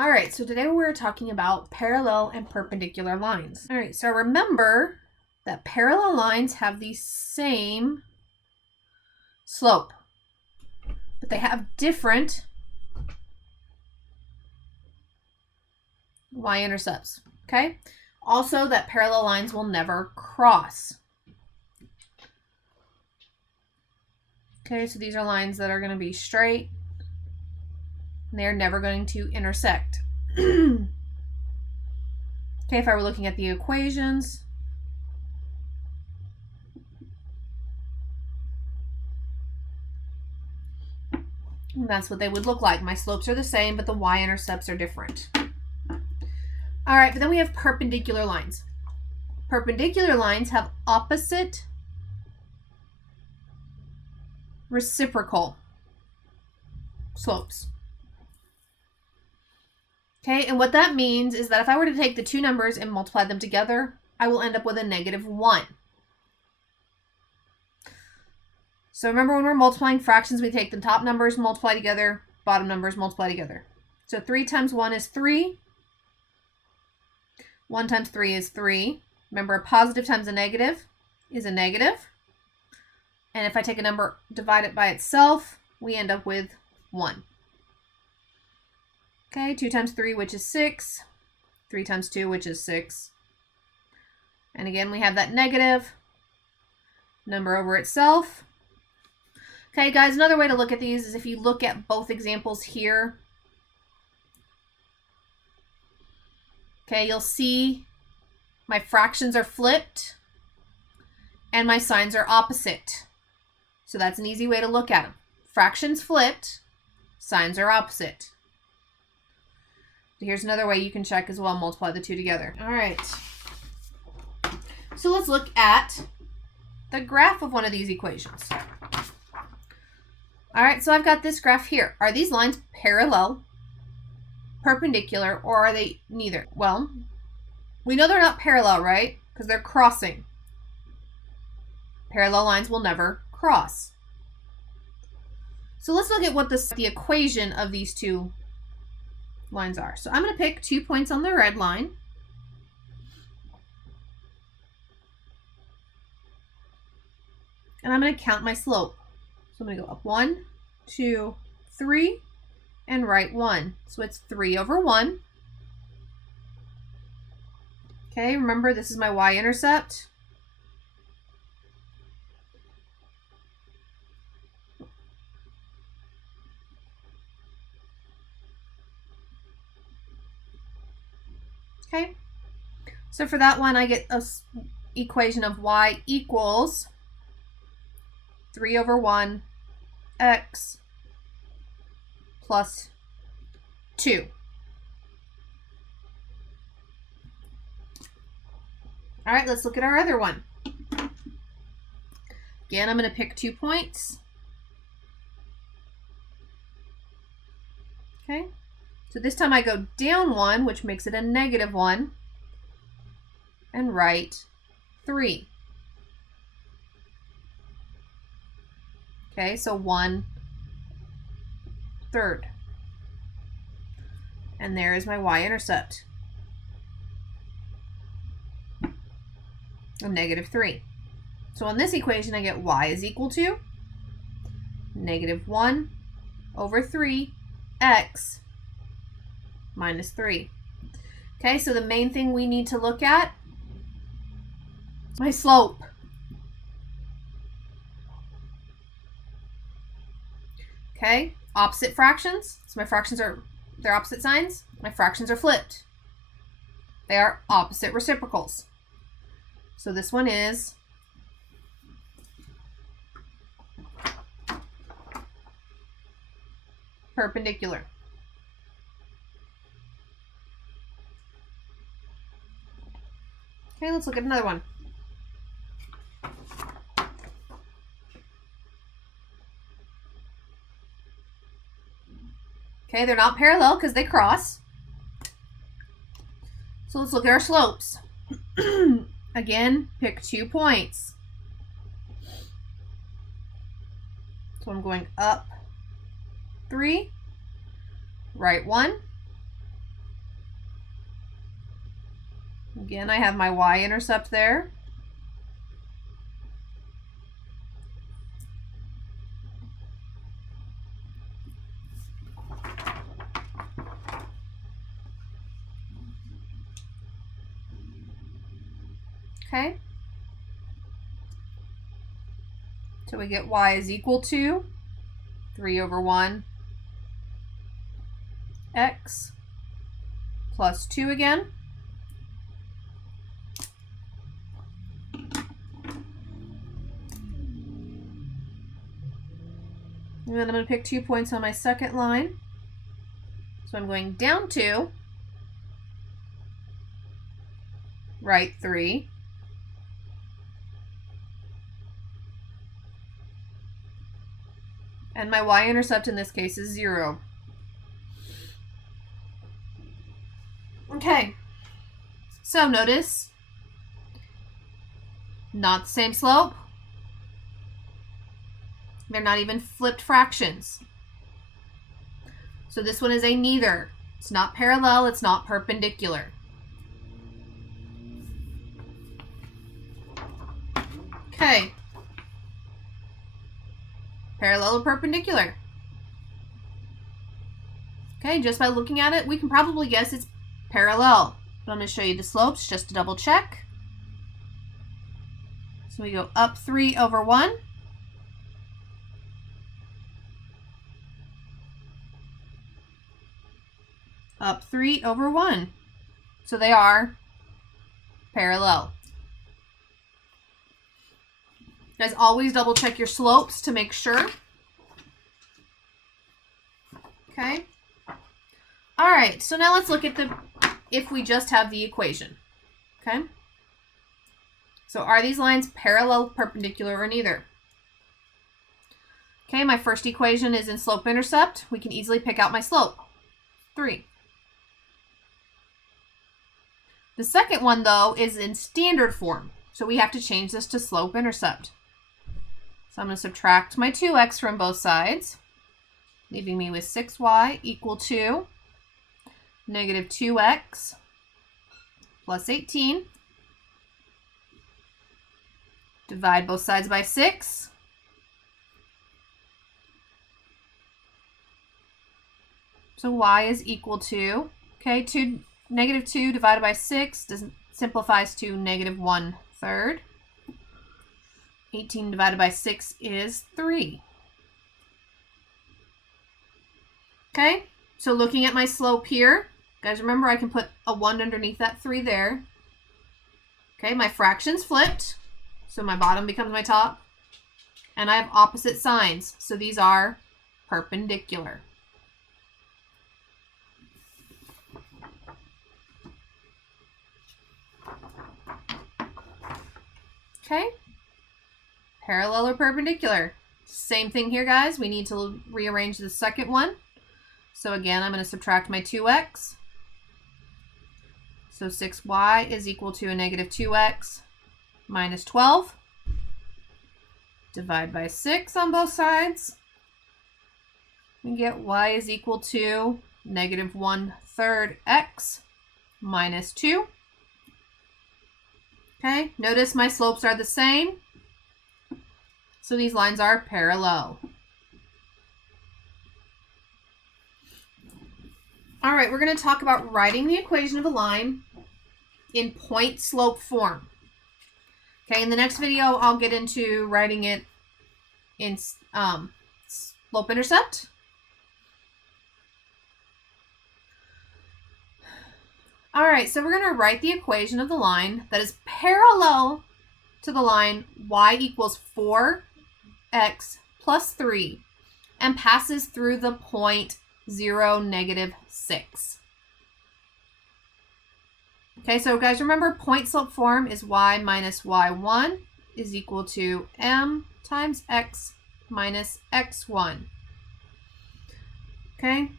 All right, so today we're talking about parallel and perpendicular lines. All right, so remember that parallel lines have the same slope, but they have different y-intercepts, okay? Also, that parallel lines will never cross. Okay, so these are lines that are going to be straight. They're never going to intersect. Okay, if I were looking at the equations, that's what they would look like. My slopes are the same, but the y-intercepts are different. All right, but then we have perpendicular lines. Perpendicular lines have opposite reciprocal slopes. Okay, and what that means is that if I were to take the two numbers and multiply them together, I will end up with a -1. So remember, when we're multiplying fractions, we take the top numbers, multiply together, bottom numbers, multiply together. So 3 times 1 is 3. 1 times 3 is 3. Remember, a positive times a negative is a negative. And if I take a number, divide it by itself, we end up with 1. Okay, 2 times 3, which is 6. 3 times 2, which is 6. And again, we have that negative number over itself. Okay, guys, another way to look at these is if you look at both examples here. Okay, you'll see my fractions are flipped and my signs are opposite. So that's an easy way to look at them. Fractions flipped, signs are opposite. Here's another way you can check as well, multiply the two together. All right. So let's look at the graph of one of these equations. All right, so I've got this graph here. Are these lines parallel, perpendicular, or are they neither? Well, we know they're not parallel, right? Because they're crossing. Parallel lines will never cross. So let's look at what the equation of these two lines are. So I'm going to pick 2 points on the red line. And I'm going to count my slope. So I'm going to go up 1, 2, 3, and right 1. So it's 3 over 1. Okay, remember this is my y-intercept. Okay, so for that one, I get an equation of y equals 3 over 1 x plus 2. All right, let's look at our other one. Again, I'm going to pick 2 points. Okay. So this time I go down 1, which makes it a -1, and right 3. Okay, so 1/3. And there is my y-intercept, a -3. So on this equation, I get y is equal to -1 over 3x minus 3. Okay, so the main thing we need to look at is my slope. Okay, opposite fractions. So my fractions are, they're opposite signs. My fractions are flipped. They are opposite reciprocals. So this one is perpendicular. Okay, let's look at another one. Okay, they're not parallel because they cross. So let's look at our slopes. Again, pick 2 points. So I'm going up 3, right 1, Again, I have my y-intercept there. Okay. So we get y is equal to 3 over 1 x plus 2 again. And then I'm going to pick 2 points on my second line. So I'm going down 2, right 3, and my y-intercept in this case is 0. Okay, so notice, not the same slope. They're not even flipped fractions. So this one is a neither. It's not parallel, it's not perpendicular. Okay. Parallel or perpendicular? Okay, just by looking at it, we can probably guess it's parallel. But I'm going to show you the slopes just to double check. So we go up 3 over 1. Up 3 over 1. So they are parallel. You guys always double check your slopes to make sure. Okay. All right, so now let's look at if we just have the equation. Okay. So are these lines parallel, perpendicular, or neither? Okay, my first equation is in slope-intercept. We can easily pick out my slope, 3. The second one, though, is in standard form. So we have to change this to slope-intercept. So I'm going to subtract my 2x from both sides, leaving me with 6y equal to negative 2x plus 18. Divide both sides by 6. So y is equal to, okay, negative 2 divided by 6 simplifies to negative 1/3. 18 divided by 6 is 3. Okay, so looking at my slope here, guys, remember I can put a 1 underneath that 3 there. Okay, my fraction's flipped, so my bottom becomes my top. And I have opposite signs, so these are perpendicular. Okay, parallel or perpendicular. Same thing here, guys. We need to rearrange the second one. So again, I'm going to subtract my 2x. So 6y is equal to a negative 2x minus 12. Divide by 6 on both sides. We get y is equal to negative 1/3 x minus 2. Okay, notice my slopes are the same. So these lines are parallel. All right, we're going to talk about writing the equation of a line in point-slope form. Okay, in the next video, I'll get into writing it in slope-intercept. All right, so we're going to write the equation of the line that is parallel to the line y equals 4x plus 3 and passes through the point 0, negative 6. Okay, so guys, remember point slope form is y minus y1 is equal to m times x minus x1. Okay,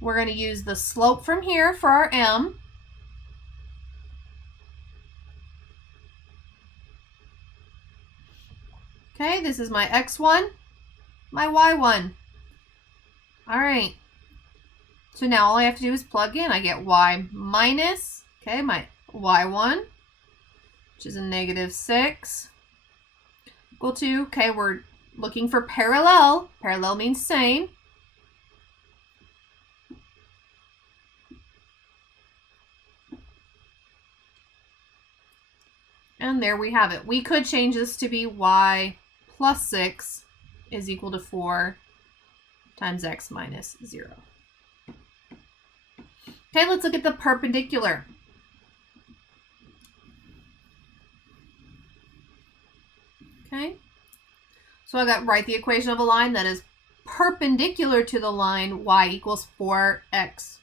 we're going to use the slope from here for our m. Okay, this is my x1, my y1. All right. So now all I have to do is plug in. I get y minus, okay, my y1, which is a negative 6, equal to, okay, we're looking for parallel. Parallel means same. And there we have it. We could change this to be y plus 6 is equal to 4 times x minus 0. Okay, let's look at the perpendicular. Okay, so I got write the equation of a line that is perpendicular to the line y equals 4x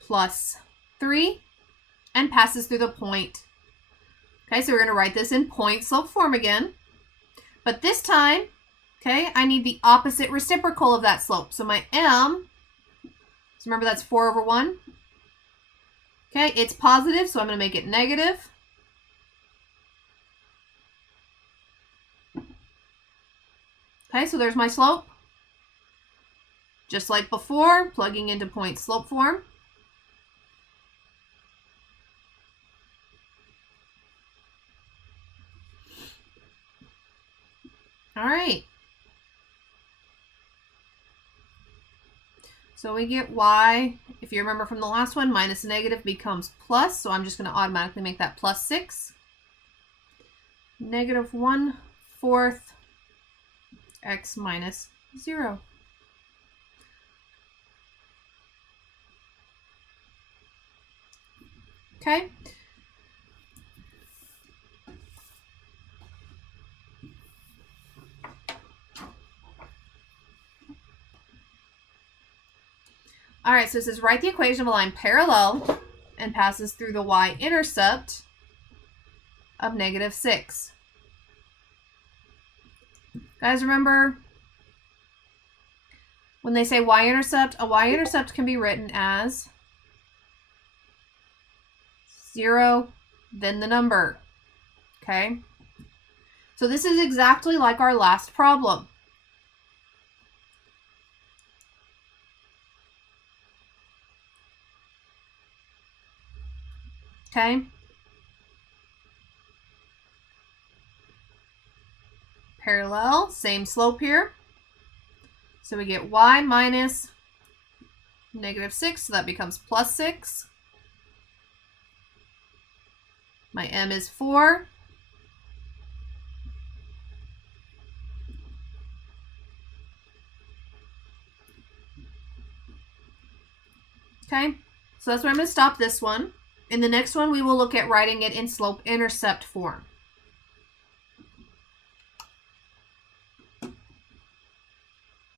plus 3 and passes through the point. Okay, so we're going to write this in point slope form again. But this time, okay, I need the opposite reciprocal of that slope. So my m, so remember that's 4 over 1. Okay, it's positive, so I'm going to make it negative. Okay, so there's my slope. Just like before, plugging into point slope form. All right. So we get y, if you remember from the last one, minus negative becomes plus. So I'm just going to automatically make that plus 6. Negative 1/4 x minus 0. Okay. All right, so it says write the equation of a line parallel and passes through the y-intercept of negative 6. Guys, remember when they say y-intercept, a y-intercept can be written as 0, then the number. Okay? So this is exactly like our last problem. Okay? Parallel, same slope here. So we get y minus negative 6, so that becomes plus 6. My m is 4. Okay, so that's where I'm going to stop this one. In the next one, we will look at writing it in slope-intercept form.